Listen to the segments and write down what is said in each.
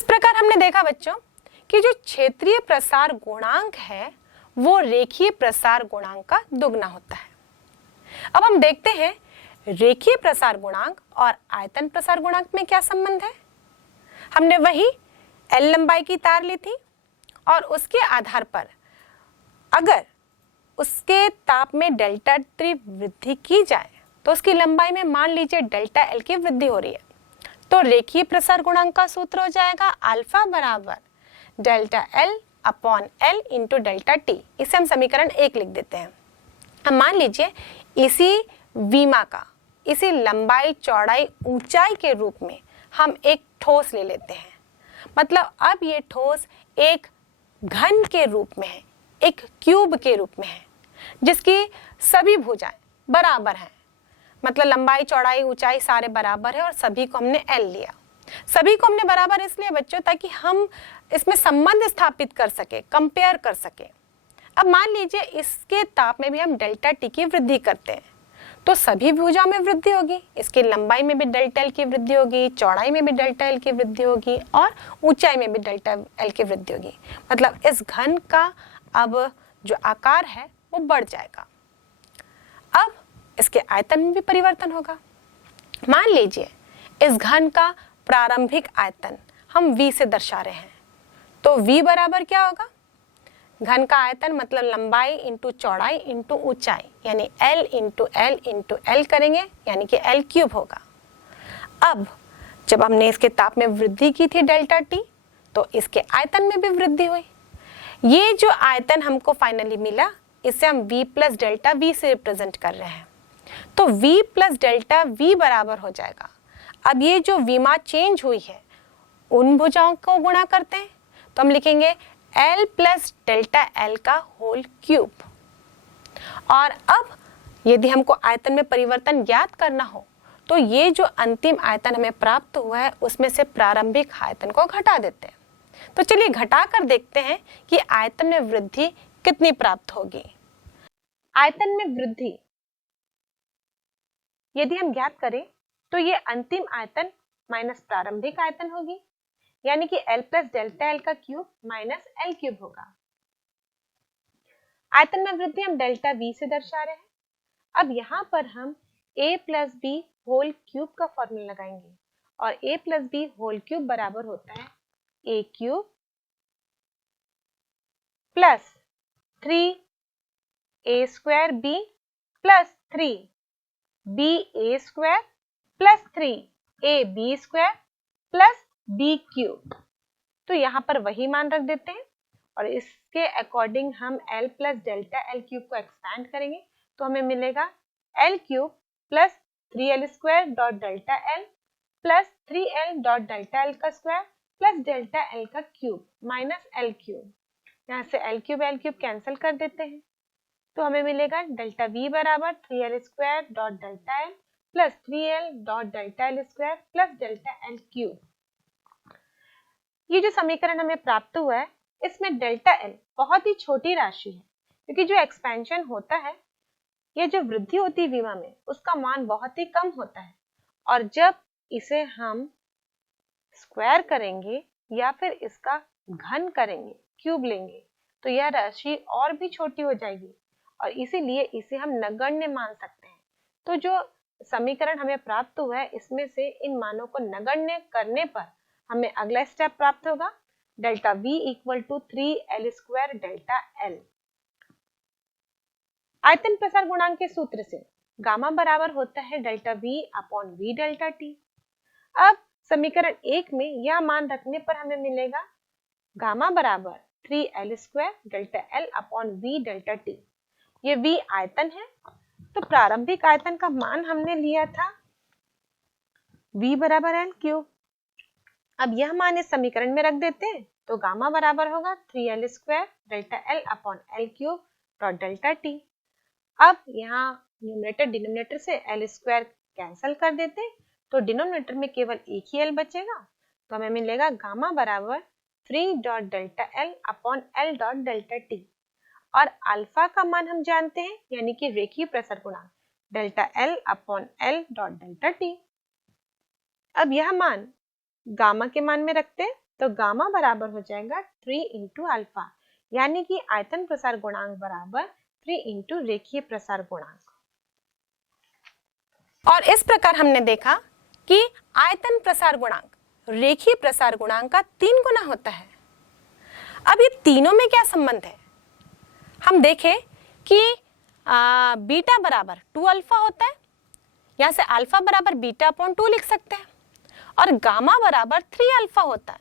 इस प्रकार हमने देखा बच्चों कि जो क्षेत्रीय प्रसार गुणांक है वो रेखीय प्रसार गुणांक का दुगना होता है। अब हम देखते हैं रेखीय प्रसार गुणांक और आयतन प्रसार गुणांक में क्या संबंध है। हमने वही L लंबाई की तार ली थी और उसके आधार पर अगर उसके ताप में डेल्टा T वृद्धि की जाए तो उसकी लंबाई में मान लीजिए डेल्टा L की वृद्धि हो रही है, तो रेखीय प्रसार गुणांक का सूत्र हो जाएगा अल्फा बराबर delta L upon L into delta T। इसे हम समीकरण 1 लिख देते हैं। अब मान लीजिए इसी विमा का, इसी लंबाई चौड़ाई ऊंचाई के रूप में हम एक ठोस ले लेते हैं। मतलब अब ये ठोस एक घन के रूप में है, एक क्यूब के रूप में है, जिसकी सभी भुजाएं बराबर हैं। मतलब लंबाई चौड़ाई ऊंचाई सारे बराबर है और सभी को हमने L लिया। सभी को हमने बराबर इसलिए बच्चों ताकि हम इसमें संबंध स्थापित कर सके, कंपेयर कर सके। अब मान लीजिए इसके ताप में भी हम डेल्टा T की वृद्धि करते हैं तो सभी भुजाओं में वृद्धि होगी, इसकी लंबाई में भी डेल्टा L की वृद्धि होगी, चौड़ाई में भी डेल्टा L की वृद्धि होगी और ऊंचाई में भी डेल्टा L की वृद्धि होगी। मतलब इस घन का अब जो आकार है वो बढ़ जाएगा। अब इसके आयतन में भी परिवर्तन होगा। मान लीजिए इस घन का प्रारंभिक आयतन हम V से दर्शा रहे हैं, तो V बराबर क्या होगा, घन का आयतन मतलब लंबाई इंटू चौड़ाई इंटू ऊंचाई, यानी L into L into L करेंगे, यानी कि L क्यूब होगा। अब जब हमने इसके ताप में वृद्धि की थी डेल्टा T, तो इसके आयतन में भी वृद्धि हुई। ये जो आयतन हमको फाइनली मिला इसे हम V प्लस डेल्टा V से रिप्रेजेंट कर रहे हैं, तो V प्लस डेल्टा V बराबर हो जाएगा। अब ये जो विमा चेंज हुई है उन भुजाओं को गुणा करते हैं, तो हम लिखेंगे L प्लस डेल्टा L का होल क्यूब। और अब यदि हमको आयतन में परिवर्तन ज्ञात करना हो तो ये जो अंतिम आयतन हमें प्राप्त हुआ है उसमें से प्रारंभिक आयतन को घटा देते हैं। तो चलिए घटा कर देखते हैं कि आयतन में वृद्धि कितनी प्राप्त होगी। आयतन में वृद्धि यदि हम ज्ञात करें तो ये अंतिम आयतन माइनस प्रारंभिक आयतन होगी, यानी कि L प्लस डेल्टा L का क्यूब माइनस L क्यूब होगा। आयतन में वृद्धि हम डेल्टा V से दर्शा रहे हैं। अब यहाँ पर हम A plus B whole cube का फॉर्मूला लगाएंगे और A plus B whole cube बराबर होता है A cube plus 3A square B plus 3BA square plus 3AB square plus B cube. तो यहाँ पर वही मान रख देते हैं और इसके अकॉर्डिंग हम L plus delta L cube को एक्सपैंड करेंगे, तो हमें मिलेगा L cube plus 3L square dot delta L plus 3L dot delta L का स्क्वायर प्लस डेल्टा L का क्यूब माइनस L क्यूब। यहाँ से L क्यूब कैंसिल कर देते हैं, तो हमें मिलेगा डेल्टा V बराबर 3L square dot delta L plus 3L dot delta L square plus delta L cube. ये जो समीकरण हमें प्राप्त हुआ है इसमें डेल्टा L बहुत ही छोटी राशि है, क्योंकि जो एक्सपेंशन होता है या जो वृद्धि होती है विमा में उसका मान बहुत ही कम होता है, और जब इसे हम स्क्वायर करेंगे या फिर इसका घन करेंगे, क्यूब लेंगे, तो यह राशि और भी छोटी हो जाएगी और इसीलिए इसे हम नगण्य मान सकते हैं। तो जो समीकरण हमें प्राप्त हुआ है इसमें से इन मानों को नगण्य करने पर हमें अगला स्टेप प्राप्त होगा, delta V equal to 3L square delta L। आयतन प्रसार गुणांक के सूत्र से गामा बराबर होता है delta V upon V delta T। अब समीकरण 1 में यह मान रखने पर हमें मिलेगा गामा बराबर 3L square delta L upon V delta T। ये V आयतन है, तो प्रारंभिक आयतन का मान हमने लिया था V बराबर L क्यूब। अब यह मान इस समीकरण में रख देते हैं, तो गामा बराबर होगा 3L square delta L upon L cube dot delta T। अब यहाँ न्यूमरेटर डिनोमिनेटर से L स्क्वायर कैंसिल कर देते हैं, तो डिनोमिनेटर में केवल एक ही L बचेगा, तो हमें मिलेगा गामा बराबर 3 dot delta L upon L dot delta T। और अल्फा का मान हम जानते हैं, यानी कि रेखीय प्रसार गुणांक delta L upon L dot delta T। अब यह मान गामा के मान में रखते हैं, तो गामा बराबर हो जाएगा 3 इंटू अल्फा, यानी कि आयतन प्रसार गुणांक बराबर 3 इंटू रेखीय प्रसार गुणांक। और इस प्रकार हमने देखा कि आयतन प्रसार गुणांक रेखीय प्रसार गुणांक का 3 गुना होता है। अब ये तीनों में क्या संबंध है? हम देखें कि बीटा बराबर 2 अल्फा होता है, यहाँ से अल्फा बराबर बीटा अपॉन 2 लिख सकते हैं, और गामा बराबर 3 अल्फा होता है,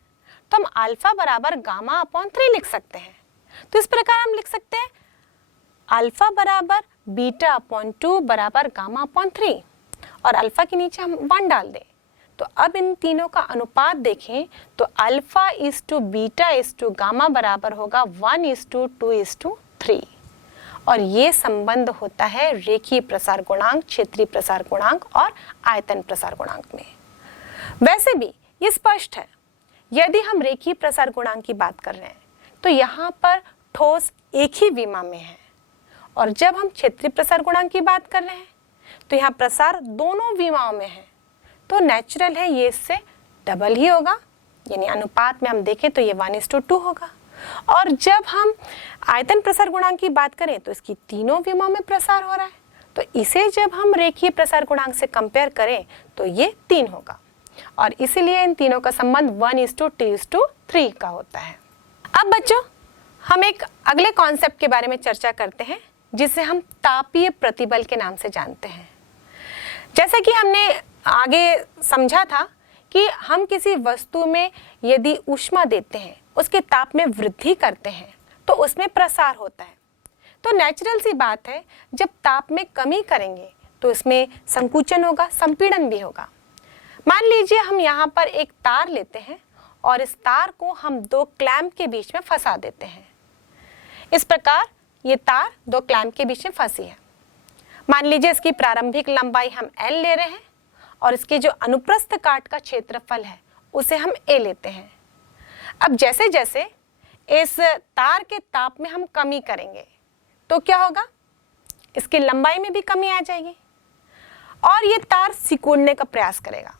तो हम अल्फा बराबर गामा अपॉन 3 लिख सकते हैं। तो इस प्रकार हम लिख सकते हैं अल्फा बराबर बीटा अपॉन 2 बराबर गामा अपॉन 3, और अल्फा के नीचे हम 1 डाल दें। तो अब इन तीनों का अनुपात देखें तो alpha is to beta is to gamma बराबर होगा 1:2:3, और ये संबंध होता है रेखीय प्रसार गुणांक, क्षेत्रीय प्रसार गुणांक और आयतन प्रसार गुणांक में। वैसे भी ये स्पष्ट है, यदि हम रेखीय प्रसार गुणांक की बात कर रहे हैं तो यहाँ पर ठोस एक ही विमा में है, और जब हम क्षेत्रीय प्रसार गुणांक की बात कर रहे हैं तो यहाँ प्रसार दोनों विमाओं में है, तो नेचुरल है ये इससे डबल ही होगा, यानी अनुपात में हम देखें तो ये 1:2 होगा। और जब हम आयतन प्रसार गुणांक की बात करें तो इसकी तीनों विमाओं में प्रसार हो रहा है, तो इसे जब हम रेखीय प्रसार गुणांक से कंपेयर करें तो ये 3 होगा, और इसीलिए इन तीनों का संबंध 1:2:3 का होता है। अब बच्चों हम एक अगले कॉन्सेप्ट के बारे में चर्चा करते हैं, जिसे हम तापीय प्रतिबल के नाम से जानते हैं। जैसा कि हमने आगे समझा था कि हम किसी वस्तु में यदि ऊष्मा देते हैं, उसके ताप में वृद्धि करते हैं, तो उसमें प्रसार होता है। तो नेचुरल सी बात है, जब ताप में कमी करेंगे तो इसमें संकुचन होगा, संपीड़न भी होगा। मान लीजिए हम यहाँ पर एक तार लेते हैं और इस तार को हम 2 क्लैंप के बीच में फंसा देते हैं। इस प्रकार ये तार 2 क्लैंप के बीच में फंसी है। मान लीजिए इसकी प्रारंभिक लंबाई हम L ले रहे हैं, और इसके जो अनुप्रस्थ काट का क्षेत्रफल है उसे हम A लेते हैं। अब जैसे जैसे इस तार के ताप में हम कमी करेंगे तो क्या होगा, इसकी लंबाई में भी कमी आ जाएगी, और ये तार सिकुड़ने का प्रयास करेगा।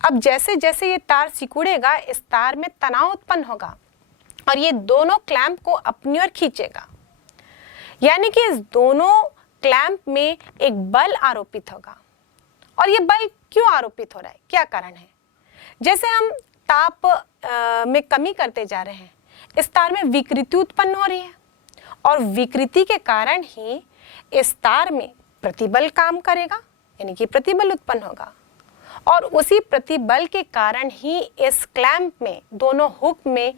अब जैसे जैसे ये तार सिकुड़ेगा, इस तार में तनाव उत्पन्न होगा, और ये दोनों क्लैंप को अपनी ओर खींचेगा, यानी कि इस दोनों क्लैंप में एक बल आरोपित होगा। और ये बल क्यों आरोपित हो रहा है, क्या कारण है? जैसे हम ताप में कमी करते जा रहे हैं, इस तार में विकृति उत्पन्न हो रही है, और विकृति के कारण ही इस तार में प्रतिबल काम करेगा, यानी कि प्रतिबल उत्पन्न होगा, और उसी प्रतिबल के कारण ही इस क्लैंप में, दोनों हुक में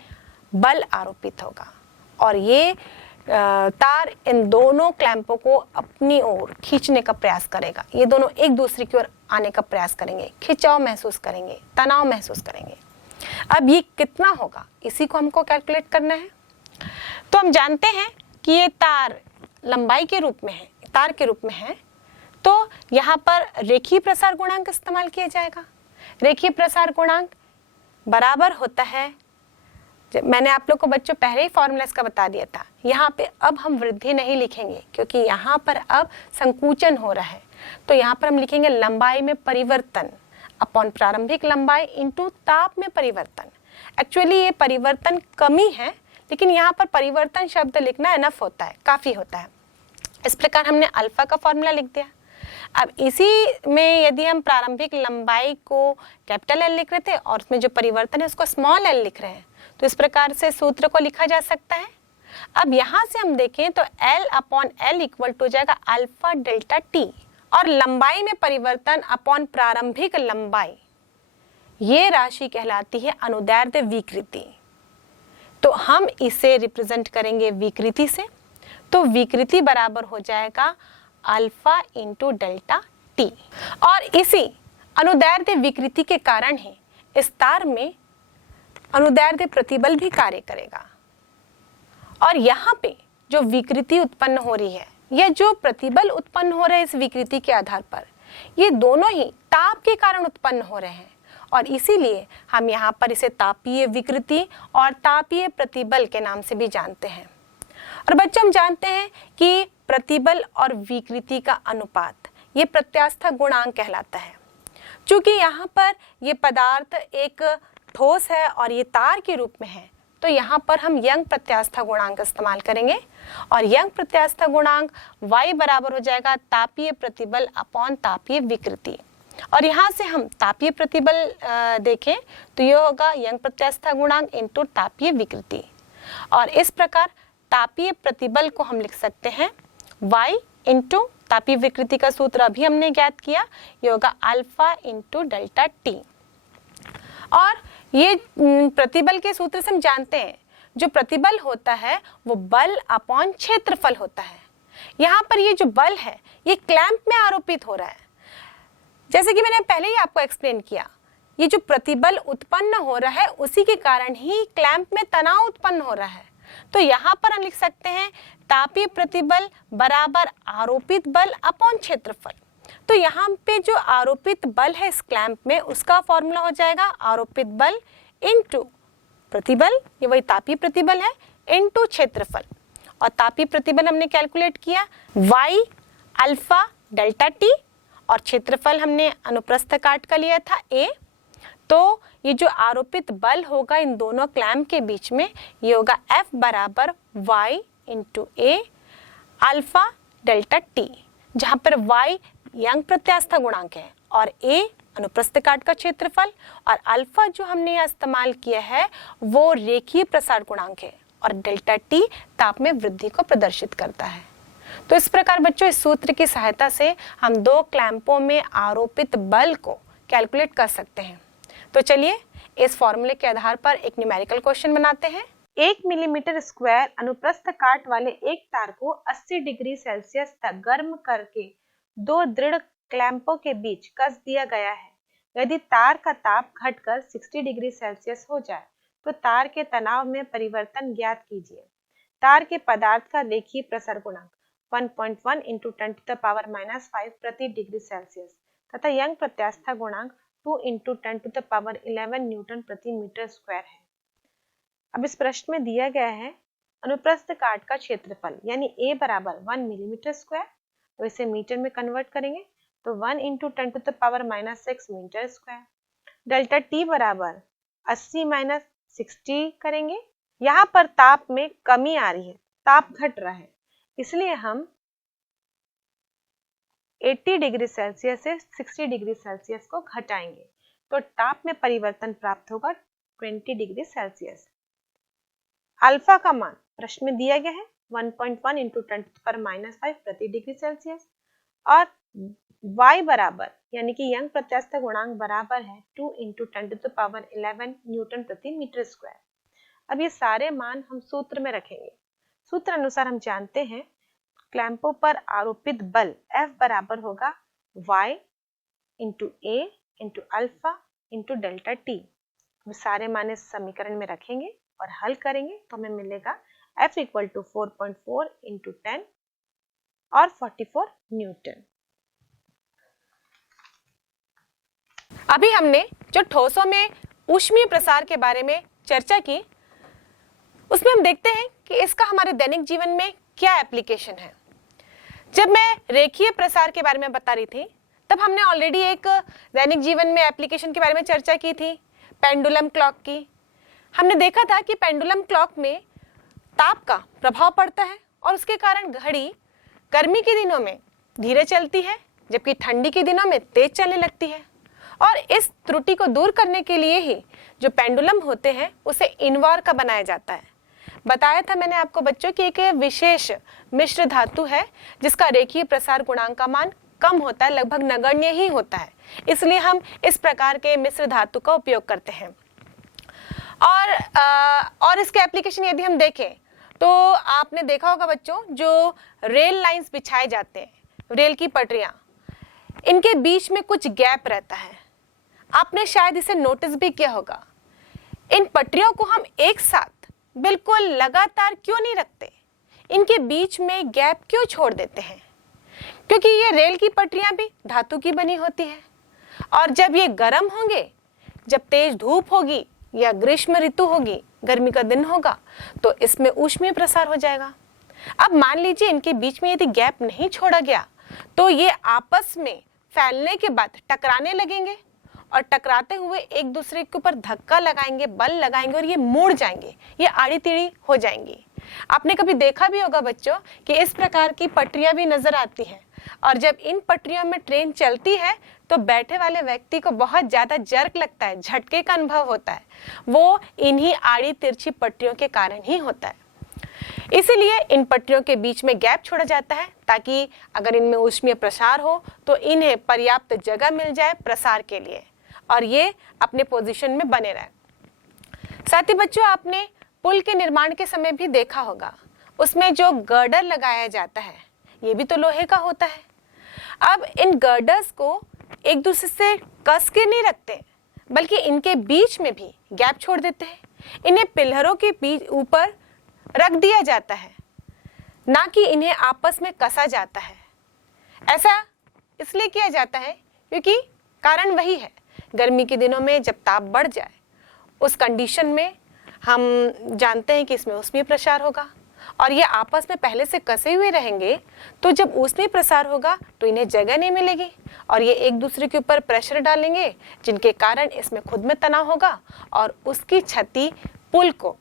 बल आरोपित होगा, और ये तार इन दोनों क्लैंपों को अपनी ओर खींचने का प्रयास करेगा। ये दोनों एक दूसरे की ओर आने का प्रयास करेंगे, खिंचाव महसूस करेंगे, तनाव महसूस करेंगे। अब ये कितना होगा, इसी को हमको कैलकुलेट करना है। तो हम जानते हैं कि ये तार लंबाई के रूप में है, तार के रूप में है, तो यहाँ पर रेखीय प्रसार गुणांक इस्तेमाल किया जाएगा। रेखीय प्रसार गुणांक बराबर होता है, मैंने आप लोग को बच्चों पहले ही फॉर्मूला इसका बता दिया था। यहाँ पे अब हम वृद्धि नहीं लिखेंगे, क्योंकि यहाँ पर अब संकुचन हो रहा है, तो यहाँ पर हम लिखेंगे लंबाई में परिवर्तन अपॉन प्रारंभिक लंबाई इंटू ताप में परिवर्तन। एक्चुअली ये परिवर्तन कमी है, लेकिन यहाँ पर परिवर्तन शब्द लिखना इनफ होता है, काफी होता है। इस प्रकार हमने अल्फा का फॉर्मूला लिख दिया। अब इसी में यदि हम प्रारंभिक लंबाई को कैपिटल L लिख रहे थे और उसमें जो परिवर्तन है उसको स्मॉल l लिख रहे हैं, तो इस प्रकार से सूत्र को लिखा जा सकता है। अब यहाँ से हम देखें तो L upon L equal to हो जाएगा अल्फा डेल्टा T, और लंबाई में परिवर्तन अपॉन प्रारंभिक लंबाई, ये राशि कहलाती है अनुदैर्ध्य विकृति। तो हम इसे रिप्रेजेंट करेंगे विकृति से, तो विकृति बराबर हो जाएगा अल्फा इंटू डेल्टा T, और इसी अनुदैर्ध्य विकृति के कारण ही इस तार में अनुदैर्ध्य प्रतिबल भी कार्य करेगा। और यहाँ पे जो विकृति उत्पन्न हो रही है या जो प्रतिबल उत्पन्न हो रहे हैं इस विकृति के आधार पर, ये दोनों ही ताप के कारण उत्पन्न हो रहे हैं, और इसीलिए हम यहाँ पर इसे तापीय विकृति और तापीय प्रतिबल के नाम से भी जानते हैं। और बच्चों हम जानते हैं कि प्रतिबल और विकृति का अनुपात ये प्रत्यास्थ गुणांक कहलाता है। चूंकि यहाँ पर ये पदार्थ एक ठोस है और ये तार के रूप में है, तो यहाँ पर हम यंग प्रत्यास्था गुणांक इस्तेमाल करेंगे और यंग प्रत्यास्था गुणांक y बराबर हो जाएगा तापीय प्रतिबल अपॉन तापीय विकृति। और यहाँ से हम तापीय प्रतिबल देखें तो ये होगा यंग प्रत्यास्था गुणांक इंटू तापीय विकृति। और इस प्रकार तापीय प्रतिबल को हम लिख सकते हैं y इंटू तापीय विकृति का सूत्र अभी हमने ज्ञात किया, ये होगा अल्फा इंटू डेल्टा टी। और ये प्रतिबल के सूत्र से हम जानते हैं जो प्रतिबल होता है वो बल अपॉन क्षेत्रफल होता है। यहाँ पर ये जो बल है ये क्लैंप में आरोपित हो रहा है। जैसे कि मैंने पहले ही आपको एक्सप्लेन किया, ये जो प्रतिबल उत्पन्न हो रहा है उसी के कारण ही क्लैंप में तनाव उत्पन्न हो रहा है। तो यहाँ पर हम लिख सकते हैं तापीय प्रतिबल बराबर आरोपित बल अपॉन क्षेत्रफल। तो यहाँ पे जो आरोपित बल है इस क्लैंप में उसका फॉर्मूला हो जाएगा आरोपित बल इनटू प्रतिबल, ये वही तापीय प्रतिबल है, इनटू क्षेत्रफल। और तापीय प्रतिबल हमने कैलकुलेट किया y अल्फा डेल्टा टी और क्षेत्रफल हमने अनुप्रस्थ काट का लिया था a। तो ये जो आरोपित बल होगा इन दोनों क्लैंप के बीच में ये होगा F बराबर y into a alpha delta T, जहाँ पर y यंग प्रत्यास्था गुणांक है और a अनुप्रस्थ काट का क्षेत्रफल और अल्फा जो हमने यहाँ इस्तेमाल किया है वो रेखीय प्रसार गुणांक है और डेल्टा टी ताप में वृद्धि को प्रदर्शित करता है। तो इस प्रकार बच्चों इस सूत्र की सहायता से हम दो क्लैंपों में आरोपित बल को कैलकुलेट कर सकते हैं। तो चलिए इस फॉर्मूले के आधार पर एक न्यूमेरिकल क्वेश्चन बनाते हैं। 1 मिलीमीटर स्क्वायर अनुप्रस्थ काट वाले एक तार को 80 डिग्री सेल्सियस तक गर्म करके दो दृढ़ क्लैंपों के बीच कस दिया गया है। यदि तार का ताप घटकर 60 डिग्री सेल्सियस हो जाए तो तार के तनाव में परिवर्तन ज्ञात कीजिए। तार के पदार्थ का रेखीय प्रसार गुणांक 1.1 इंटू 10⁻⁻5 प्रति डिग्री सेल्सियस तथा यंग प्रत्यास्था गुणांक 2 इंटू 10⁻11 न्यूटन प्रति मीटर स्क्वायर है। अब इस प्रश्न में दिया गया है अनुप्रस्थ काट का क्षेत्रफल यानी a बराबर 1 मिलीमीटर स्क्वायर, तो इसे मीटर में कन्वर्ट करेंगे तो 1 into 10⁻⁻6 metre square. Delta T बराबर 80 माइनस 60 करेंगे। यहाँ पर ताप में कमी आ रही है, ताप घट रहा है, इसलिए हम 80 डिग्री सेल्सियस से 60 डिग्री सेल्सियस को घटाएंगे तो ताप में परिवर्तन प्राप्त होगा 20 डिग्री सेल्सियस। अल्फा का मान प्रश्न में दिया गया है 1.1 इंटू 10⁻⁻5 प्रति डिग्री सेल्सियस और y बराबर यानी कि यंग प्रत्यास्था गुणांक बराबर है 2 इंटू 10⁻11 न्यूटन प्रति मीटर स्क्वायर। अब ये सारे मान हम सूत्र में रखेंगे। सूत्र अनुसार हम जानते हैं क्लैंपों पर आरोपित बल F बराबर होगा y into a into alpha into delta T. हम सारे मान इस समीकरण में रखेंगे और हल करेंगे तो हमें मिलेगा F इक्वल टू 4.4 इंटू 10 और 44 न्यूटन। अभी हमने जो ठोसों में ऊष्मीय प्रसार के बारे में चर्चा की उसमें हम देखते हैं कि इसका हमारे दैनिक जीवन में क्या एप्लीकेशन है। जब मैं रेखीय प्रसार के बारे में बता रही थी तब हमने ऑलरेडी एक दैनिक जीवन में एप्लीकेशन के बारे में चर्चा की थी, पेंडुलम क्लॉक की। हमने देखा था कि पेंडुलम क्लॉक में ताप का प्रभाव पड़ता है और उसके कारण घड़ी गर्मी के दिनों में धीरे चलती है जबकि ठंडी के दिनों में तेज चलने लगती है। और इस त्रुटि को दूर करने के लिए ही जो पेंडुलम होते हैं उसे इनवार का बनाया जाता है। बताया था मैंने आपको बच्चों की एक विशेष मिश्र धातु है जिसका रेखीय प्रसार गुणांक का मान कम होता है, लगभग नगण्य ही होता है, इसलिए हम इस प्रकार के मिश्र धातु का उपयोग करते हैं। और इसके एप्लीकेशन यदि हम देखें तो आपने देखा होगा बच्चों जो रेल लाइंस बिछाए जाते हैं, रेल की पटरियां, इनके बीच में कुछ गैप रहता है। आपने शायद इसे नोटिस भी किया होगा। इन पटरियों को हम एक साथ बिल्कुल लगातार क्यों नहीं रखते, इनके बीच में गैप क्यों छोड़ देते हैं? क्योंकि ये रेल की पटरियां भी धातु की बनी होती है और जब ये गर्म होंगे, जब तेज धूप होगी या ग्रीष्म ऋतु होगी, गर्मी का दिन होगा, तो इसमें ऊष्मीय प्रसार हो जाएगा। अब मान लीजिए इनके बीच में यदि गैप नहीं छोड़ा गया तो ये आपस में फैलने के बाद टकराने लगेंगे और टकराते हुए एक दूसरे के ऊपर धक्का लगाएंगे, बल लगाएंगे और ये मुड़ जाएंगे, ये आड़ी टेढ़ी हो जाएंगी। आपने कभी देखा भी होगा बच्चों कि इस प्रकार की पटरियां भी नजर आती हैं, और जब इन पटरियों में ट्रेन चलती है तो बैठे वाले व्यक्ति को बहुत ज्यादा जर्क लगता है, झटके का अनुभव होता है। वो इन्हीं आड़ी तिरछी पटरियों के कारण ही होता है। इसीलिए इन पटरियों के बीच में गैप छोड़ा जाता है ताकि अगर इनमें ऊष्मीय प्रसार हो तो इन्हें पर्याप्त जगह मिल जाए प्रसार के लिए और ये अपने पोजीशन में बने रहें। साथ ही बच्चों, आपने पुल के निर्माण के समय भी देखा होगा, उसमें जो गर्डर लगाया जाता है ये भी तो लोहे का होता है। अब इन गर्डर्स को एक दूसरे से कस के नहीं रखते, बल्कि इनके बीच में भी गैप छोड़ देते हैं। इन्हें पिलरों के बीच ऊपर रख दिया जाता है, ना कि इन्हें आपस में कसा जाता है। ऐसा इसलिए किया जाता है क्योंकि कारण वही है, गर्मी के दिनों में जब ताप बढ़ जाए उस कंडीशन में हम जानते हैं कि इसमें ऊष्मीय प्रसार होगा और ये आपस में पहले से कसे हुए रहेंगे, तो जब ऊष्मीय प्रसार होगा तो इन्हें जगह नहीं मिलेगी और ये एक दूसरे के ऊपर प्रेशर डालेंगे, जिनके कारण इसमें खुद में तनाव होगा और उसकी क्षति पुल को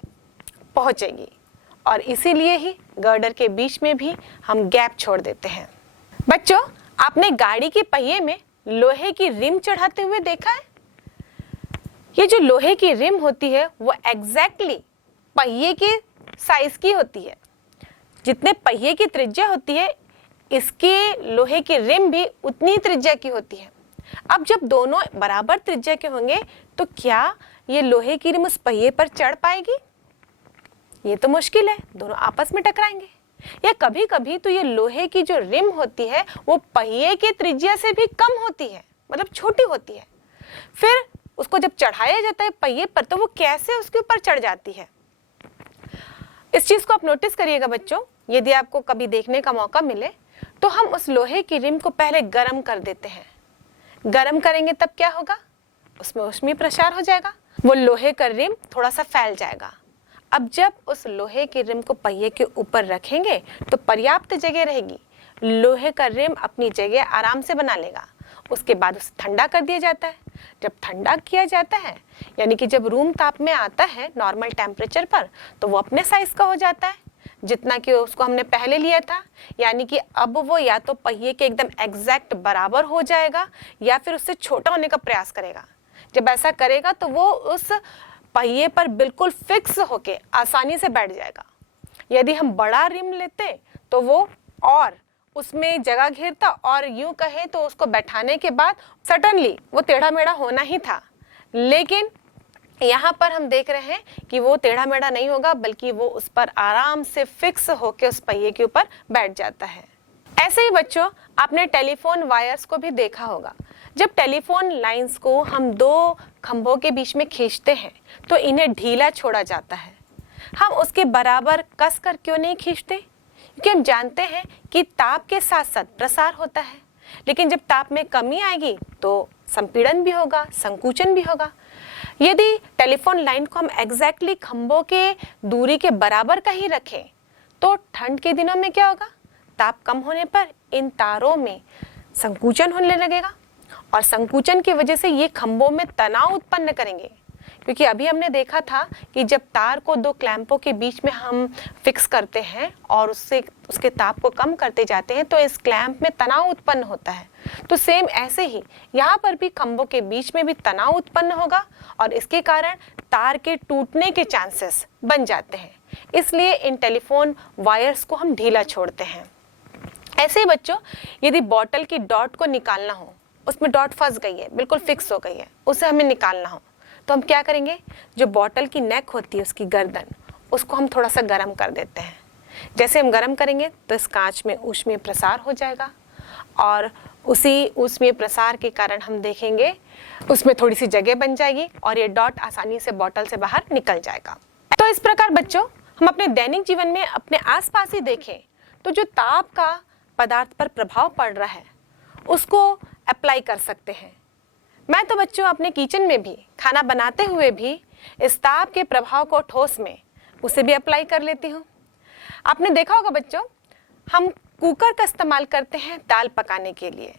पहुंचेगी। और इसीलिए ही गर्डर के बीच में भी हम गैप छोड़ देते हैं। बच्चों, आपने गाड़ी के पहिए में लोहे की रिम चढ़ाते हुए देखा है? ये जो लोहे की रिम होती है वो एग्जैक्टली पहिए के साइज की होती है। जितने पहिए की त्रिज्या होती है, इसके लोहे की रिम भी उतनी त्रिज्या की होती है। अब जब दोनों बराबर त्रिज्या के होंगे तो क्या ये लोहे की रिम उस पहिए पर चढ़ पाएगी? ये तो मुश्किल है, दोनों आपस में टकराएंगे। या कभी कभी तो ये लोहे की जो रिम होती है वो पहिए की त्रिज्या से भी कम होती है, मतलब छोटी होती है। फिर उसको जब चढ़ाया जाता है पहिए पर तो वो कैसे उसके ऊपर चढ़ जाती है। इस चीज को आप नोटिस करिएगा बच्चों, यदि आपको कभी देखने का मौका मिले तो हम उस लोहे की रिम को पहले गर्म कर देते हैं। गर्म करेंगे तब क्या होगा? उसमें ऊष्मीय प्रसार हो जाएगा, वो लोहे का रिम थोड़ा सा फैल जाएगा। अब जब उस लोहे की रिम को पहिए के ऊपर रखेंगे तो पर्याप्त जगह रहेगी, लोहे का रिम अपनी जगह आराम से बना लेगा। उसके बाद उसे ठंडा कर दिया जाता है। जब ठंडा किया जाता है, यानी कि जब रूम ताप में आता है नॉर्मल टेम्परेचर पर, तो वो अपने साइज का हो जाता है जितना कि उसको हमने पहले लिया था। यानी कि अब वो या तो पहिए के एकदम एग्जैक्ट बराबर हो जाएगा या फिर उससे छोटा होने का प्रयास करेगा। जब ऐसा करेगा तो वो उस पहिए पर बिल्कुल फिक्स होके आसानी से बैठ जाएगा। यदि हम बड़ा रिम लेते तो वो और उसमें जगह घेरता और यूं कहे तो उसको बैठाने के बाद सडनली वो टेढ़ा मेढ़ा होना ही था। लेकिन यहाँ पर हम देख रहे हैं कि वो टेढ़ा मेढ़ा नहीं होगा, बल्कि वो उस पर आराम से फिक्स होके उस पहिए के ऊपर बैठ जाता है। ऐसे ही बच्चों, आपने टेलीफोन वायर्स को भी देखा होगा। जब टेलीफोन लाइंस को हम दो खंभों के बीच में खींचते हैं तो इन्हें ढीला छोड़ा जाता है। हम उसके बराबर कस कर क्यों नहीं खींचते? क्योंकि हम जानते हैं कि ताप के साथ साथ प्रसार होता है, लेकिन जब ताप में कमी आएगी तो संपीड़न भी होगा, संकुचन भी होगा। यदि टेलीफोन लाइन को हम एग्जैक्टली खंभों के दूरी के बराबर का ही रखें तो ठंड के दिनों में क्या होगा? ताप कम होने पर इन तारों में संकुचन होने लगेगा और संकुचन की वजह से ये खंभों में तनाव उत्पन्न करेंगे। क्योंकि अभी हमने देखा था कि जब तार को दो क्लैंपों के बीच में हम फिक्स करते हैं और उससे उसके ताप को कम करते जाते हैं तो इस क्लैंप में तनाव उत्पन्न होता है। तो सेम ऐसे ही यहाँ पर भी खंभों के बीच में भी तनाव उत्पन्न होगा और इसके कारण तार के टूटने के चांसेस बन जाते हैं। इसलिए इन टेलीफोन वायर्स को हम ढीला छोड़ते हैं। ऐसे ही बच्चों, यदि बॉटल की डॉट को निकालना हो, उसमें डॉट फंस गई है, बिल्कुल फिक्स हो गई है, उसे हमें निकालना हो तो हम क्या करेंगे? जो बॉटल की नेक होती है, उसकी गर्दन, उसको हम थोड़ा सा गर्म कर देते हैं। जैसे हम गर्म करेंगे तो इस कांच में ऊष्मीय प्रसार हो जाएगा और उसी ऊष्मीय प्रसार के कारण हम देखेंगे उसमें थोड़ी सी जगह बन जाएगी और ये डॉट आसानी से बॉटल से बाहर निकल जाएगा। तो इस प्रकार बच्चों, हम अपने दैनिक जीवन में अपने आसपास ही देखें तो जो ताप का पदार्थ पर प्रभाव पड़ रहा है उसको अप्लाई कर सकते हैं। मैं तो बच्चों अपने किचन में भी खाना बनाते हुए भी इस ताप के प्रभाव को ठोस में उसे भी अप्लाई कर लेती हूँ। आपने देखा होगा बच्चों, हम कुकर का इस्तेमाल करते हैं दाल पकाने के लिए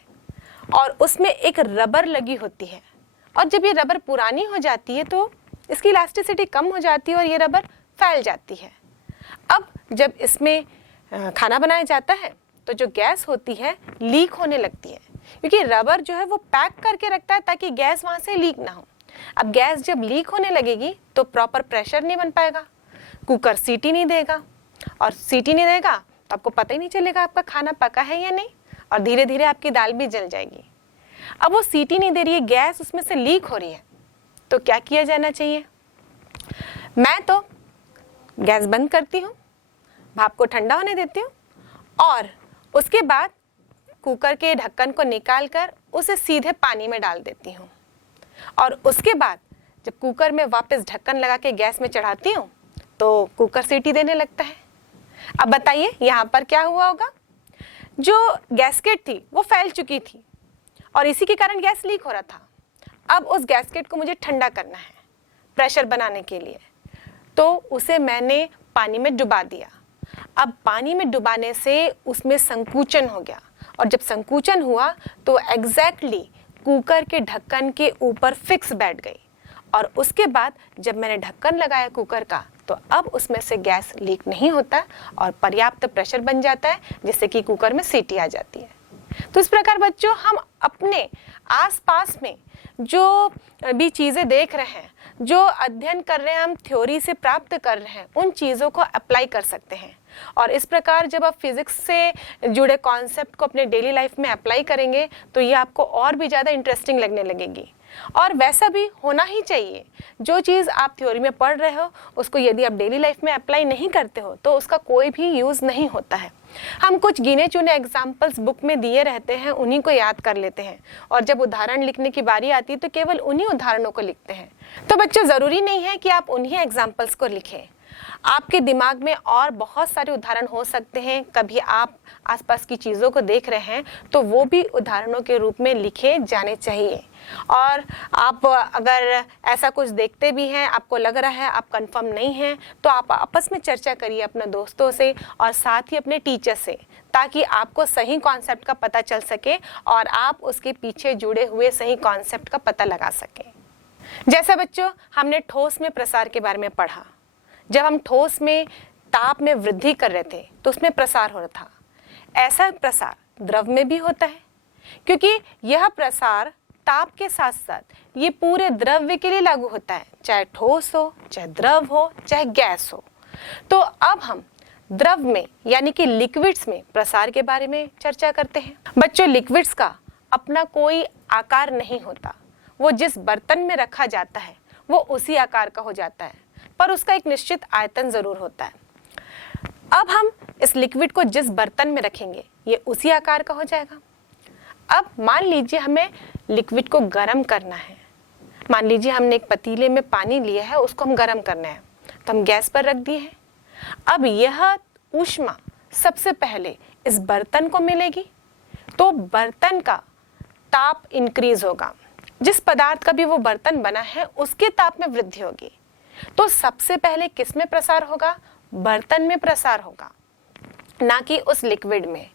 और उसमें एक रबर लगी होती है और जब ये रबर पुरानी हो जाती है तो इसकी इलास्टिसिटी कम हो जाती है और ये रबर फैल जाती है। अब जब इसमें खाना बनाया जाता है तो जो गैस होती है लीक होने लगती है, क्योंकि रबर जो है वो पैक करके रखता है ताकि गैस वहाँ से लीक ना हो। अब गैस जब लीक होने लगेगी तो प्रॉपर प्रेशर नहीं बन पाएगा, कुकर सीटी नहीं देगा, और सीटी नहीं देगा तो आपको पता ही नहीं चलेगा आपका खाना पका है या नहीं, और धीरे धीरे आपकी दाल भी जल जाएगी। अब वो सीटी नहीं दे रही है, गैस उसमें से लीक हो रही है, तो क्या किया जाना चाहिए? मैं तो गैस बंद करती हूँ, भाप को ठंडा होने देती हूँ और उसके बाद कुकर के ढक्कन को निकालकर उसे सीधे पानी में डाल देती हूँ, और उसके बाद जब कुकर में वापस ढक्कन लगा के गैस में चढ़ाती हूँ तो कुकर सीटी देने लगता है। अब बताइए यहाँ पर क्या हुआ होगा? जो गैस्केट थी वो फैल चुकी थी और इसी के कारण गैस लीक हो रहा था। अब उस गैस्केट को मुझे ठंडा करना है प्रेशर बनाने के लिए, तो उसे मैंने पानी में डुबा दिया। अब पानी में डुबाने से उसमें संकुचन हो गया, और जब संकुचन हुआ तो एग्जैक्टली कुकर के ढक्कन के ऊपर फिक्स बैठ गई, और उसके बाद जब मैंने ढक्कन लगाया कुकर का तो अब उसमें से गैस लीक नहीं होता और पर्याप्त प्रेशर बन जाता है, जिससे कि कुकर में सीटी आ जाती है। तो इस प्रकार बच्चों हम अपने आसपास में जो भी चीज़ें देख रहे हैं, जो अध्ययन कर रहे हैं, हम थ्योरी से प्राप्त कर रहे हैं, उन चीज़ों को अप्लाई कर सकते हैं। और इस प्रकार जब आप फिजिक्स से जुड़े कॉन्सेप्ट को अपने डेली लाइफ में अप्लाई करेंगे तो ये आपको और भी ज़्यादा इंटरेस्टिंग लगने लगेगी। और वैसा भी होना ही चाहिए। जो चीज़ आप थ्योरी में पढ़ रहे हो उसको यदि आप डेली लाइफ में अप्लाई नहीं करते हो तो उसका कोई भी यूज़ नहीं होता है। हम कुछ गिने चुने एग्जाम्पल्स बुक में दिए रहते हैं, उन्हीं को याद कर लेते हैं, और जब उदाहरण लिखने की बारी आती है तो केवल उन्हीं उदाहरणों को लिखते हैं। तो बच्चों, ज़रूरी नहीं है कि आप उन्हीं एग्जाम्पल्स को लिखें, आपके दिमाग में और बहुत सारे उदाहरण हो सकते हैं। कभी आप आसपास की चीज़ों को देख रहे हैं तो वो भी उदाहरणों के रूप में लिखे जाने चाहिए। और आप अगर ऐसा कुछ देखते भी हैं, आपको लग रहा है, आप कंफर्म नहीं हैं, तो आप आपस में चर्चा करिए अपने दोस्तों से और साथ ही अपने टीचर से, ताकि आपको सही कॉन्सेप्ट का पता चल सके और आप उसके पीछे जुड़े हुए सही कॉन्सेप्ट का पता लगा सकें। जैसा बच्चों हमने ठोस में प्रसार के बारे में पढ़ा, जब हम ठोस में ताप में वृद्धि कर रहे थे तो उसमें प्रसार हो रहा था। ऐसा प्रसार द्रव में भी होता है, क्योंकि यह प्रसार ताप के साथ साथ ये पूरे द्रव्य के लिए लागू होता है, चाहे ठोस हो, चाहे द्रव हो, चाहे गैस हो। तो अब हम द्रव में यानी कि लिक्विड्स में प्रसार के बारे में चर्चा करते हैं। बच्चों, लिक्विड्स का अपना कोई आकार नहीं होता, वो जिस बर्तन में रखा जाता है वो उसी आकार का हो जाता है, पर उसका एक निश्चित आयतन जरूर होता है। अब हम इस लिक्विड को जिस बर्तन में रखेंगे ये उसी आकार का हो जाएगा। अब मान लीजिए हमें लिक्विड को गर्म करना है। मान लीजिए हमने एक पतीले में पानी लिया है, उसको हम गर्म करना है, तो हम गैस पर रख दिए हैं। अब यह ऊष्मा सबसे पहले इस बर्तन को मिलेगी, तो बर्तन का ताप इंक्रीज होगा। जिस पदार्थ का भी वो बर्तन बना है उसके ताप में वृद्धि होगी। तो सबसे पहले किस में प्रसार होगा? बर्तन में प्रसार होगा, ना कि उस लिक्विड में।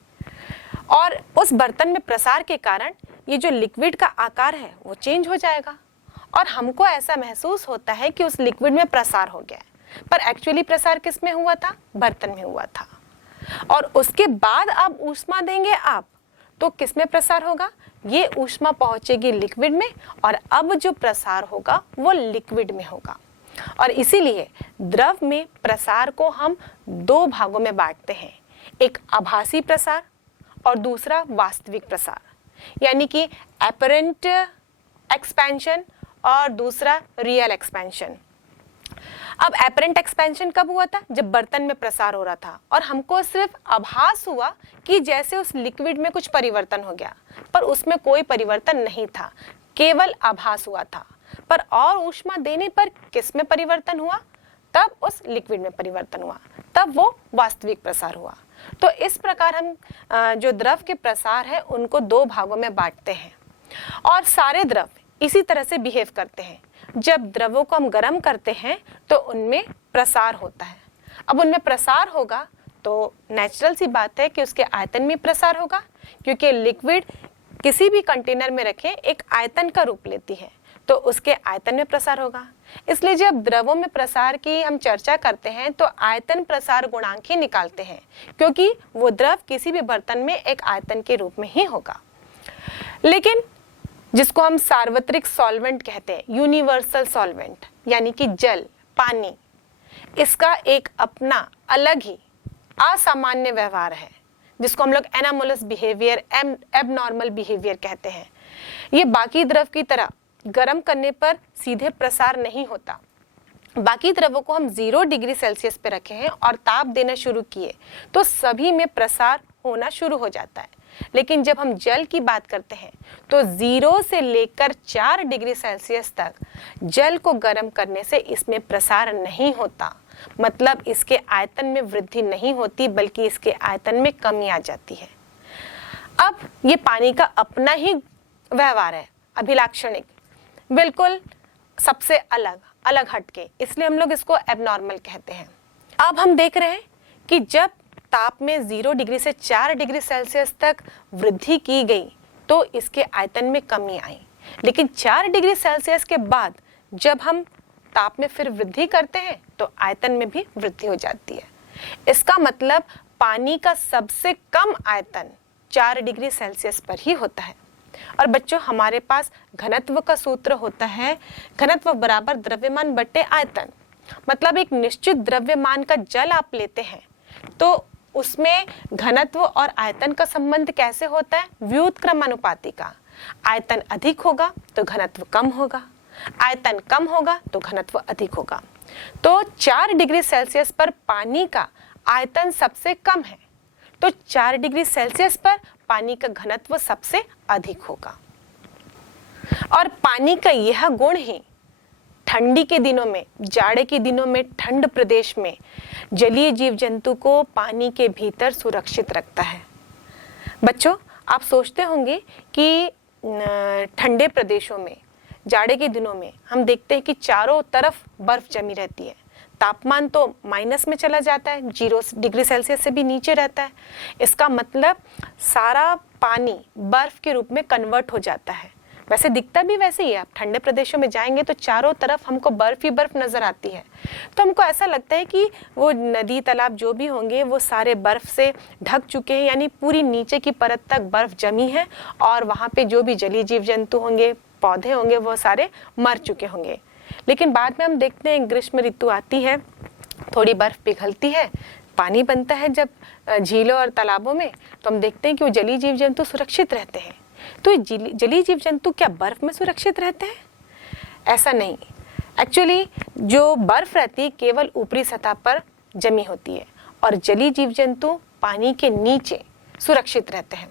और उस बर्तन में प्रसार के कारण ये जो लिक्विड का आकार है वो चेंज हो जाएगा, और हमको ऐसा महसूस होता है कि उस लिक्विड में प्रसार हो गया है, पर एक्चुअली प्रसार किस में हुआ था? बर्तन में हुआ था। और उसके बाद अब ऊष्मा देंगे आप, तो किस में प्रसार होगा? ये ऊष्मा पहुंचेगी लिक्विड में, और अब जो प्रसार होगा वो लिक्विड में होगा। और इसीलिए द्रव में प्रसार को हम दो भागों में बांटते हैं, एक आभासी प्रसार और दूसरा वास्तविक प्रसार, यानी कि एपरेंट एक्सपेंशन और दूसरा रियल एक्सपेंशन। अब एपरेंट एक्सपेंशन कब हुआ था? जब बर्तन में प्रसार हो रहा था और हमको सिर्फ आभास हुआ कि जैसे उस लिक्विड में कुछ परिवर्तन हो गया, पर उसमें कोई परिवर्तन नहीं था, केवल आभास हुआ था। पर और ऊष्मा देने पर किस में परिवर्तन हुआ? तब उस लिक्विड में परिवर्तन हुआ, तब वो वास्तविक प्रसार हुआ। तो इस प्रकार हम जो द्रव के प्रसार है उनको दो भागों में बांटते हैं, और सारे द्रव इसी तरह से बिहेव करते हैं। जब द्रवों को हम गर्म करते हैं तो उनमें प्रसार होता है। अब उनमें प्रसार होगा तो नेचुरल सी बात है कि उसके आयतन में प्रसार होगा, क्योंकि लिक्विड किसी भी कंटेनर में रखें एक आयतन का रूप लेती है। तो उसके आयतन में प्रसार होगा। इसलिए जब द्रवों में प्रसार की हम चर्चा करते हैं तो आयतन प्रसार गुणांक ही निकालते हैं, क्योंकि वो द्रव किसी भी बर्तन में एक आयतन के रूप में ही होगा। लेकिन जिसको हम सार्वत्रिक सॉल्वेंट कहते हैं, यूनिवर्सल सॉल्वेंट, यानी कि जल, पानी, इसका एक अपना अलग ही असामान्य व्यवहार है, जिसको हम लोग एनामोलस बिहेवियर, एबनॉर्मल बिहेवियर कहते हैं। ये बाकी द्रव की तरह गर्म करने पर सीधे प्रसार नहीं होता। बाकी द्रवों को हम 0 डिग्री सेल्सियस पे रखे हैं और ताप देना शुरू किए तो सभी में प्रसार होना शुरू हो जाता है। लेकिन जब हम जल की बात करते हैं तो 0 से लेकर 4 डिग्री सेल्सियस तक जल को गर्म करने से इसमें प्रसार नहीं होता, मतलब इसके आयतन में वृद्धि नहीं होती, बल्कि इसके आयतन में कमी आ जाती है। अब ये पानी का अपना ही व्यवहार है, अभिलाक्षणिक, बिल्कुल सबसे अलग हटके, इसलिए हम लोग इसको एबनॉर्मल कहते हैं। अब हम देख रहे हैं कि जब ताप में 0 डिग्री से 4 डिग्री सेल्सियस तक वृद्धि की गई तो इसके आयतन में कमी आई, लेकिन 4 डिग्री सेल्सियस के बाद जब हम ताप में फिर वृद्धि करते हैं तो आयतन में भी वृद्धि हो जाती है। इसका मतलब पानी का सबसे कम आयतन 4 डिग्री सेल्सियस पर ही होता है। और बच्चों, हमारे पास घनत्व का सूत्र होता है, घनत्व बराबर द्रव्यमान बटे आयतन। मतलब एक निश्चित द्रव्यमान का जल आप लेते हैं तो उसमें घनत्व और आयतन का संबंध कैसे होता है? व्युत्क्रमानुपाती का। आयतन अधिक होगा तो घनत्व कम होगा, आयतन कम होगा तो घनत्व अधिक होगा। तो 4 डिग्री सेल्सियस पर पानी का आयतन सबसे कम है, तो 4 डिग्री सेल्सियस पर पानी का घनत्व सबसे अधिक होगा। और पानी का यह गुण ही ठंडी के दिनों में, जाड़े के दिनों में ठंड प्रदेश में जलीय जीव जंतु को पानी के भीतर सुरक्षित रखता है। बच्चों, आप सोचते होंगे कि ठंडे प्रदेशों में, जाड़े के दिनों में हम देखते हैं कि चारों तरफ बर्फ जमी रहती है, तापमान तो माइनस में चला जाता है, 0 डिग्री सेल्सियस से भी नीचे रहता है। इसका मतलब सारा पानी बर्फ के रूप में कन्वर्ट हो जाता है। वैसे दिखता भी वैसे ही है, आप ठंडे प्रदेशों में जाएंगे तो चारों तरफ हमको बर्फ ही बर्फ नजर आती है, तो हमको ऐसा लगता है कि वो नदी तालाब जो भी होंगे वो सारे बर्फ से ढक चुके हैं, यानी पूरी नीचे की परत तक बर्फ जमी है और वहाँ पे जो भी जलीय जीव जंतु होंगे, पौधे होंगे, वो सारे मर चुके होंगे। लेकिन बाद में हम देखते हैं ग्रीष्म ऋतु आती है, थोड़ी बर्फ पिघलती है, पानी बनता है जब झीलों और तालाबों में, तो हम देखते हैं कि वो जलीय जीव जंतु सुरक्षित रहते हैं। तो जलीय जीव जंतु क्या बर्फ में सुरक्षित रहते हैं? ऐसा नहीं। एक्चुअली जो बर्फ रहती है केवल ऊपरी सतह पर जमी होती है और जलीय जीव जंतु पानी के नीचे सुरक्षित रहते हैं।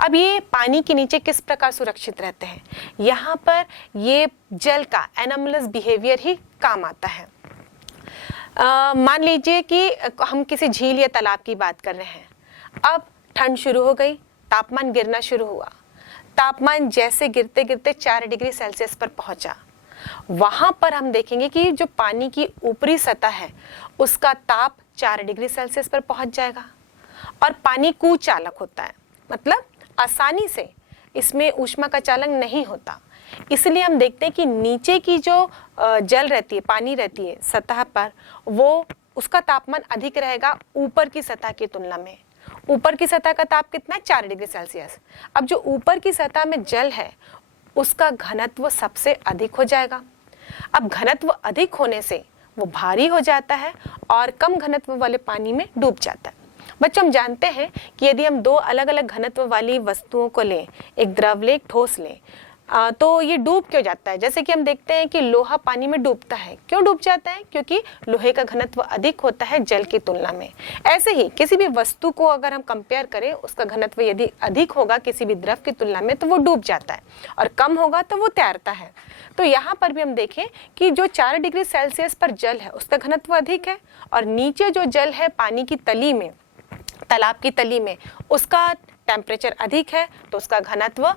अब ये पानी के नीचे किस प्रकार सुरक्षित रहते हैं? यहाँ पर ये जल का एनामोलस बिहेवियर ही काम आता है। मान लीजिए कि हम किसी झील या तालाब की बात कर रहे हैं। अब ठंड शुरू हो गई, तापमान गिरना शुरू हुआ। तापमान जैसे गिरते गिरते 4 डिग्री सेल्सियस पर पहुंचा, वहां पर हम देखेंगे कि जो पानी की ऊपरी सतह है उसका ताप 4 डिग्री सेल्सियस पर पहुंच जाएगा और पानी कुचालक होता है, मतलब आसानी से इसमें ऊष्मा का चालन नहीं होता। इसलिए हम देखते हैं कि नीचे की जो जल रहती है, पानी रहती है सतह पर, वो उसका तापमान अधिक रहेगा ऊपर की सतह की तुलना में। ऊपर की सतह का ताप कितना है? 4 डिग्री सेल्सियस। अब जो ऊपर की सतह में जल है उसका घनत्व सबसे अधिक हो जाएगा। अब घनत्व अधिक होने से वो भारी हो जाता है और कम घनत्व वाले पानी में डूब जाता है। बच्चों, हम जानते हैं कि यदि हम 2 अलग अलग घनत्व वाली वस्तुओं को लें, एक द्रव लें, एक ठोस लें, तो ये डूब क्यों जाता है? जैसे कि हम देखते हैं कि लोहा पानी में डूबता है। क्यों डूब जाता है? क्योंकि लोहे का घनत्व अधिक होता है जल की तुलना में। ऐसे ही किसी भी वस्तु को अगर हम कंपेयर करें, उसका घनत्व यदि अधिक होगा किसी भी द्रव की तुलना में तो वो डूब जाता है और कम होगा तो वो तैरता है। तो यहाँ पर भी हम देखें कि जो 4 डिग्री सेल्सियस पर जल है उसका घनत्व अधिक है और नीचे जो जल है पानी की तली में, तालाब की तली में, उसका टेम्परेचर अधिक है तो उसका घनत्व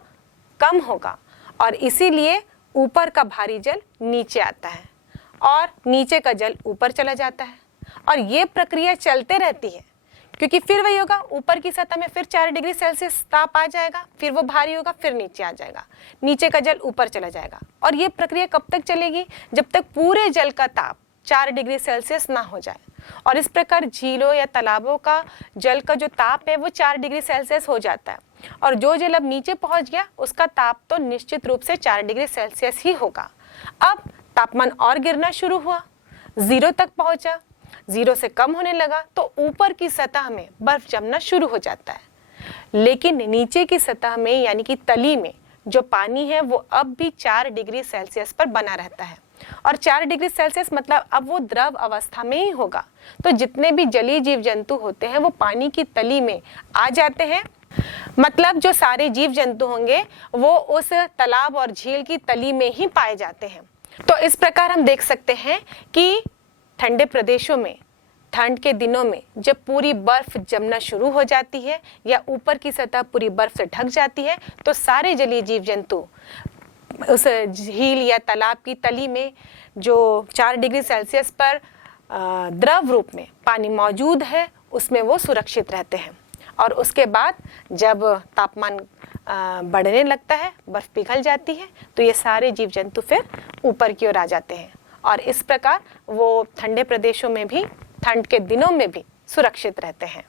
कम होगा और इसीलिए ऊपर का भारी जल नीचे आता है और नीचे का जल ऊपर चला जाता है और ये प्रक्रिया चलते रहती है क्योंकि फिर वही होगा, ऊपर की सतह में फिर 4 डिग्री सेल्सियस ताप आ जाएगा, फिर वो भारी होगा, फिर नीचे आ जाएगा, नीचे का जल ऊपर चला जाएगा। और ये प्रक्रिया कब तक चलेगी? जब तक पूरे जल का ताप 4 डिग्री सेल्सियस ना हो जाए। और इस प्रकार झीलों या तालाबों का जल का जो ताप है वो 4 डिग्री सेल्सियस हो जाता है, और जो जल अब नीचे पहुंच गया उसका ताप तो निश्चित रूप से 4 डिग्री सेल्सियस ही होगा। अब तापमान और गिरना शुरू हुआ, 0 तक पहुंचा, 0 से कम होने लगा तो ऊपर की सतह में बर्फ जमना शुरू हो जाता है। लेकिन नीचे की सतह में यानी कि तली में जो पानी है वो अब भी 4 डिग्री सेल्सियस पर बना रहता है, और 4 डिग्री सेल्सियस मतलब अब वो द्रव अवस्था में ही होगा। तो जितने भी जलीय जीव जंतु होते हैं वो पानी की तली में आ जाते हैं, मतलब जो सारे जीव जंतु होंगे वो उस तालाब और झील की तली में ही पाए जाते हैं। तो इस प्रकार हम देख सकते हैं कि ठंडे प्रदेशों में ठंड के दिनों में जब पूरी बर्फ जमना शुरू हो जाती है या ऊपर की सतह पूरी बर्फ से ढक जाती है तो सारे जलीय जीव जंतु उस झील या तालाब की तली में जो 4 डिग्री सेल्सियस पर द्रव रूप में पानी मौजूद है उसमें वो सुरक्षित रहते हैं। और उसके बाद जब तापमान बढ़ने लगता है, बर्फ पिघल जाती है, तो ये सारे जीव जंतु फिर ऊपर की ओर आ जाते हैं, और इस प्रकार वो ठंडे प्रदेशों में भी ठंड के दिनों में भी सुरक्षित रहते हैं।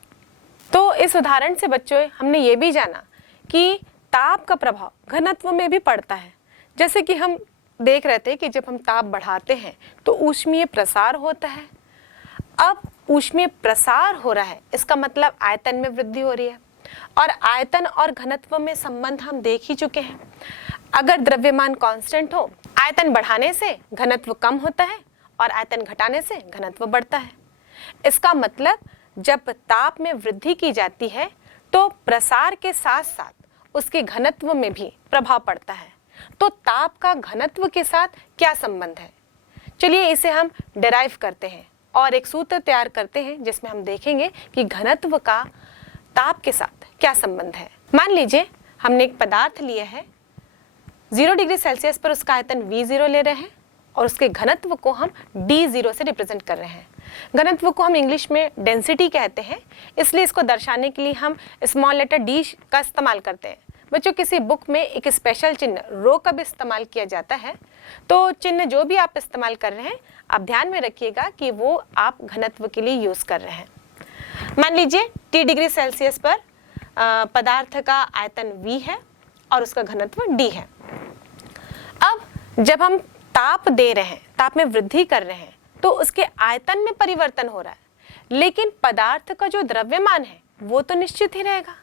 तो इस उदाहरण से बच्चों हमने ये भी जाना कि ताप का प्रभाव घनत्व में भी पड़ता है। जैसे कि हम देख रहे थे कि जब हम ताप बढ़ाते हैं तो ऊष्मीय प्रसार होता है। अब ऊष्मीय प्रसार हो रहा है, इसका मतलब आयतन में वृद्धि हो रही है, और आयतन और घनत्व में संबंध हम देख ही चुके हैं। अगर द्रव्यमान कांस्टेंट हो, आयतन बढ़ाने से घनत्व कम होता है और आयतन घटाने से घनत्व बढ़ता है। इसका मतलब जब ताप में वृद्धि की जाती है तो प्रसार के साथ साथ उसके घनत्व में भी प्रभाव पड़ता है। तो ताप का घनत्व के साथ क्या संबंध है? चलिए इसे हम डिराइव करते हैं और एक सूत्र तैयार करते हैं जिसमें हम देखेंगे कि घनत्व का ताप के साथ क्या संबंध है। मान लीजिए हमने एक पदार्थ लिया है, 0 डिग्री सेल्सियस पर उसका आयतन V0 ले रहे हैं और उसके घनत्व को हम D0 से रिप्रेजेंट कर रहे हैं। घनत्व को हम इंग्लिश में डेंसिटी कहते हैं, इसलिए इसको दर्शाने के लिए हम स्मॉल लेटर D का इस्तेमाल करते हैं। बच्चों किसी बुक में एक स्पेशल चिन्ह रो का भी इस्तेमाल किया जाता है, तो चिन्ह जो भी आप इस्तेमाल कर रहे हैं आप ध्यान में रखिएगा कि वो आप घनत्व के लिए यूज कर रहे हैं। मान लीजिए T डिग्री सेल्सियस पर पदार्थ का आयतन V है और उसका घनत्व D है। अब जब हम ताप दे रहे हैं, ताप में वृद्धि कर रहे हैं, तो उसके आयतन में परिवर्तन हो रहा है, लेकिन पदार्थ का जो द्रव्यमान है वो तो निश्चित ही रहेगा।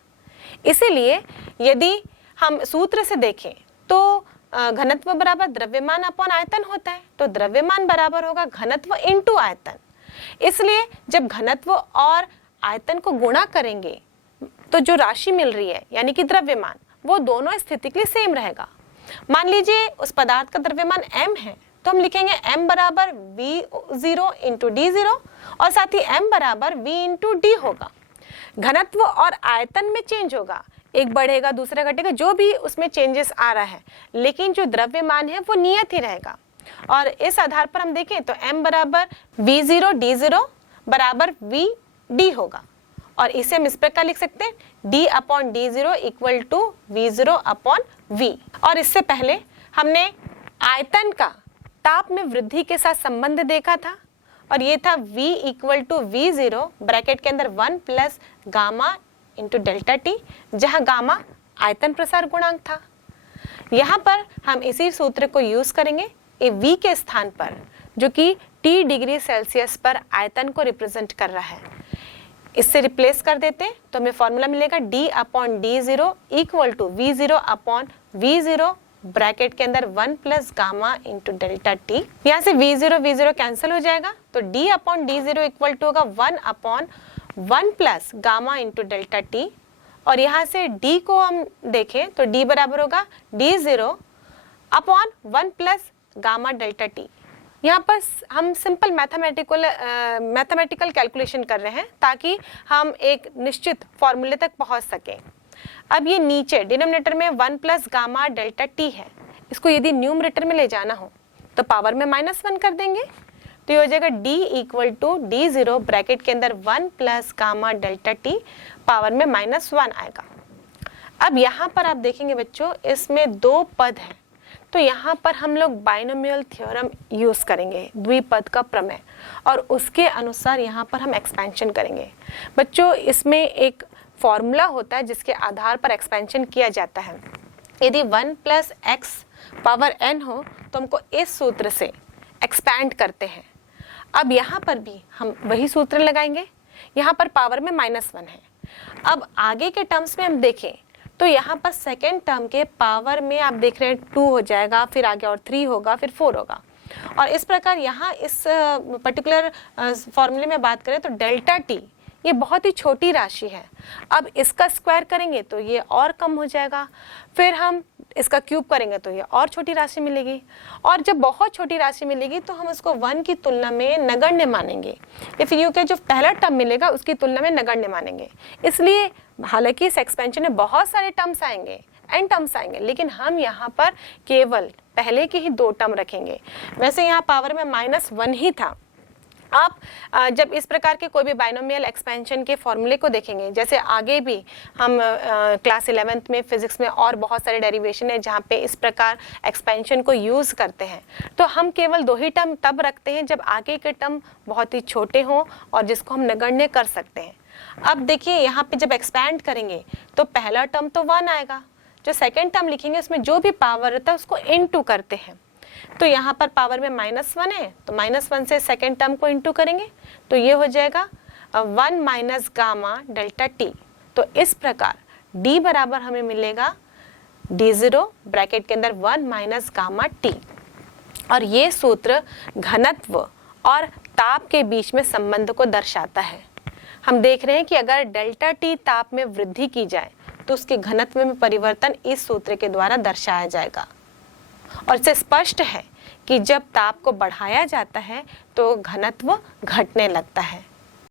इसीलिए यदि हम सूत्र से देखें तो घनत्व बराबर द्रव्यमान अपॉन आयतन होता है, तो द्रव्यमान बराबर होगा घनत्व इंटू आयतन। इसलिए जब घनत्व और आयतन को गुणा करेंगे तो जो राशि मिल रही है यानी कि द्रव्यमान, वो दोनों स्थिति के लिए सेम रहेगा। मान लीजिए उस पदार्थ का द्रव्यमान m है, तो हम लिखेंगे m बराबर V0 इंटू D0 और साथ ही m बराबर V इंटू D होगा। घनत्व और आयतन में चेंज होगा, एक बढ़ेगा दूसरा घटेगा, जो भी उसमें चेंजेस आ रहा है, लेकिन जो द्रव्यमान है वो नियत ही रहेगा। और इस आधार पर हम देखें तो m बराबर V0 D0 बराबर VD होगा, और इसे हम इस प्रकार लिख सकते हैं D upon D0 equal to V0 upon V। और इससे पहले हमने आयतन का ताप में वृद्धि के साथ संबंध देखा था, और ये था V equal to V0 bracket के अंदर 1 plus gamma into delta T, जहाँ गामा आयतन प्रसार गुणांक था। यहाँ पर हम इसी सूत्र को यूज करेंगे ए V के स्थान पर, जो कि T डिग्री सेल्सियस पर आयतन को रिप्रेजेंट कर रहा है। इससे रिप्लेस कर देते हैं तो हमें फॉर्मूला मिलेगा D upon D0 equal to V0 upon V0 bracket के अंदर 1 plus gamma into delta T. यहाँ से V0 कैंसिल हो जाएगा, तो D upon D0 equal to होगा 1 upon 1 plus gamma into delta T. और यहाँ से D को हम देखें तो D बराबर होगा D0 upon 1 plus gamma delta T. यहाँ पर हम सिंपल मैथमेटिकल कैलकुलेशन कर रहे हैं ताकि हम एक निश्चित फॉर्मूले तक पहुँच सकें। अब ये नीचे डिनोमिनेटर में 1 प्लस गामा डेल्टा टी है, इसको यदि न्यूमरेटर में ले जाना हो तो पावर में -1 कर देंगे, तो ये हो जाएगा D equal to D0 bracket के अंदर 1 plus gamma delta T power में -1 आएगा। अब यहाँ पर आप देखेंगे बच्चों, इसमें दो पद हैं, तो यहाँ पर हम लोग बाइनोमियल थ्योरम यूज करेंगे, द्विपद का प्रमेय, और उसके अनुसार यहाँ पर हम एक्सपेंशन करेंगे। बच्चों इसमें एक फॉर्मूला होता है जिसके आधार पर एक्सपेंशन किया जाता है। यदि 1 प्लस एक्स पावर n हो तो हमको इस सूत्र से एक्सपैंड करते हैं। अब यहाँ पर भी हम वही सूत्र लगाएंगे, यहाँ पर पावर में -1 है। अब आगे के टर्म्स में हम देखें तो यहाँ पर सेकेंड टर्म के पावर में आप देख रहे हैं 2 हो जाएगा, फिर आगे और 3 होगा, फिर 4 होगा, और इस प्रकार यहाँ इस पर्टिकुलर फॉर्मूले में बात करें तो डेल्टा टी ये बहुत ही छोटी राशि है। अब इसका स्क्वायर करेंगे तो ये और कम हो जाएगा, फिर हम इसका क्यूब करेंगे तो ये और छोटी राशि मिलेगी, और जब बहुत छोटी राशि मिलेगी तो हम उसको 1 की तुलना में नगण्य मानेंगे, या फिर यूँ के जो पहला टर्म मिलेगा उसकी तुलना में नगण्य मानेंगे। इसलिए हालांकि इस एक्सपेंशन में बहुत सारे टर्म्स आएंगे, n टर्म्स आएंगे, लेकिन हम यहाँ पर केवल पहले के ही 2 टर्म रखेंगे। वैसे यहाँ पावर में -1 ही था। आप जब इस प्रकार के कोई भी बाइनोमियल एक्सपेंशन के फॉर्मूले को देखेंगे, जैसे आगे भी हम क्लास 11th में फिजिक्स में और बहुत सारे डेरिवेशन है जहाँ पे इस प्रकार एक्सपेंशन को यूज़ करते हैं, तो हम केवल 2 ही टर्म तब रखते हैं जब आगे के टर्म बहुत ही छोटे हों और जिसको हम नगण्य कर सकते हैं। अब देखिए यहाँ पे जब एक्सपैंड करेंगे तो पहला टर्म तो 1 आएगा, जो सेकेंड टर्म लिखेंगे उसमें जो भी पावर रहता है उसको इनटू करते हैं। तो यहाँ पर पावर में -1 है तो -1 से सेकेंड टर्म को इनटू करेंगे तो ये हो जाएगा 1 माइनस गामा डेल्टा टी। तो इस प्रकार D बराबर हमें मिलेगा D0 ब्रैकेट के अंदर 1 माइनस गामा टी, और ये सूत्र घनत्व और ताप के बीच में संबंध को दर्शाता है। हम देख रहे हैं कि अगर डेल्टा टी ताप में वृद्धि की जाए तो उसके घनत्व में परिवर्तन इस सूत्र के द्वारा दर्शाया जाएगा, और इससे स्पष्ट है कि जब ताप को बढ़ाया जाता है तो घनत्व घटने लगता है।